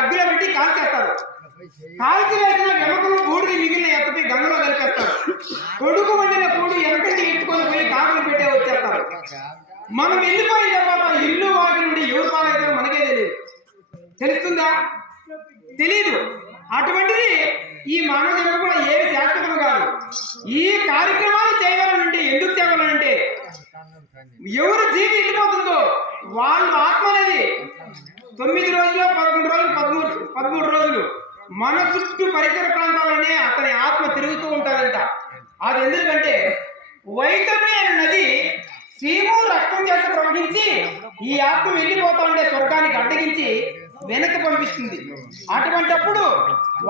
అగ్గిలో పెట్టి కాల్చేస్తారు. కాల్చి వేసిన వెమకలు బూడిది మిగిలిన ఎత్తపై గంగలో కలిపేస్తారు. కొడుకు వండిన కూడు ఎంతటి ఎత్తుకొని పోయి కాకులు పెట్టే వచ్చేస్తారు. మనం వెళ్ళిపోయిన తర్వాత ఇల్లు వాటి నుండి ఎవరు పాలైతే మనకే తెలియదు. తెలుస్తుందా? తెలీదు. అటువంటిది ఈ మానవ జన్మ కూడా ఏమి శాశ్వతం కాదు. ఈ కార్యక్రమాలు చేయాలంటే ఎందుకు చేయాలంటే ఎవరు జీవి వెళ్ళిపోతుందో వాళ్ళు ఆత్మ అనేది 9 రోజులు 11 రోజులు 13 రోజులు మన చుట్టూ పరిసర ప్రాంతాలనే అతని ఆత్మ తిరుగుతూ ఉంటారంట. అది ఎందుకంటే వైతరణి అనే నది సీము రక్తం చేత ప్రవహించి ఈ ఆత్మ వెళ్ళిపోతా ఉంటే స్వర్గానికి అడ్డగించి వెనక్కి పంపిస్తుంది. అటువంటప్పుడు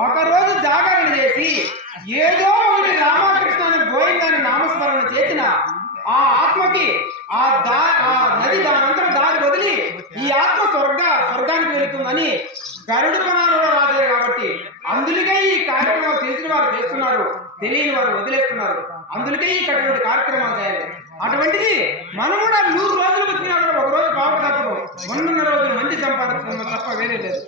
ఒకరోజు జాగరణ చేసి ఏదో ఒకటి రామకృష్ణ అని గోవిందాన్ని నామస్మరణ చేసిన ఆ ఆత్మకి ఆ నది దానంతరం దారి వదిలి ఈ ఆత్మ స్వర్గానికి వెళుతుందని గరుడు పురాణంలో రాశారు. కాబట్టి అందుకే ఈ కార్యక్రమాలు తెలిసిన వారు చేస్తున్నారు, తెలియని వారు వదిలేస్తున్నారు. అందుకే ఈ కార్యక్రమాలు చేయాలి. అటువంటిది మనం కూడా 100 రోజులు వచ్చినా కూడా ఒక రోజు బాబు తప్పదు. 100 రోజులు మంచి సంపాదించుకున్నాం తప్ప వేరే లేదు.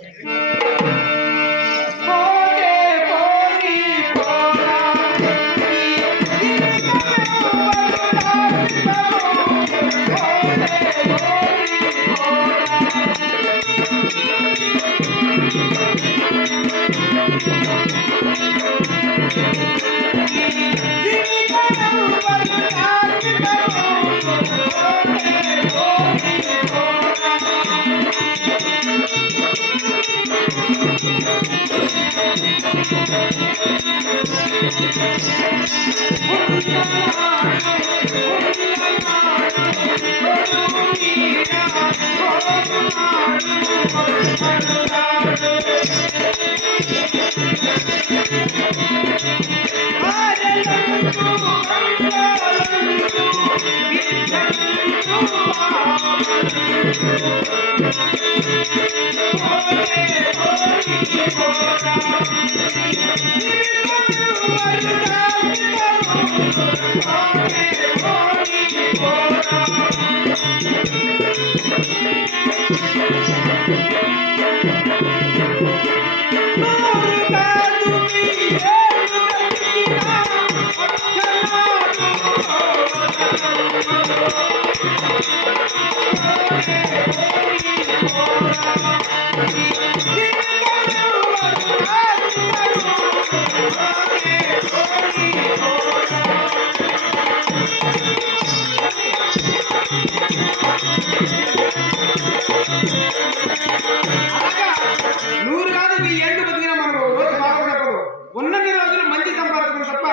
ఉన్నన్ని రోజులు మంచి సంపాదించడం తప్ప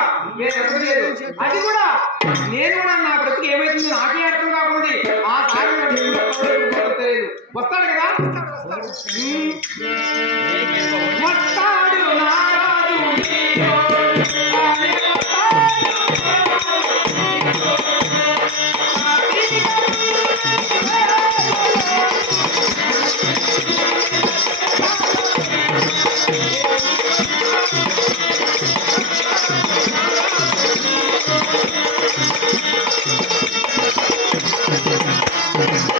అది కూడా నేను కూడా నా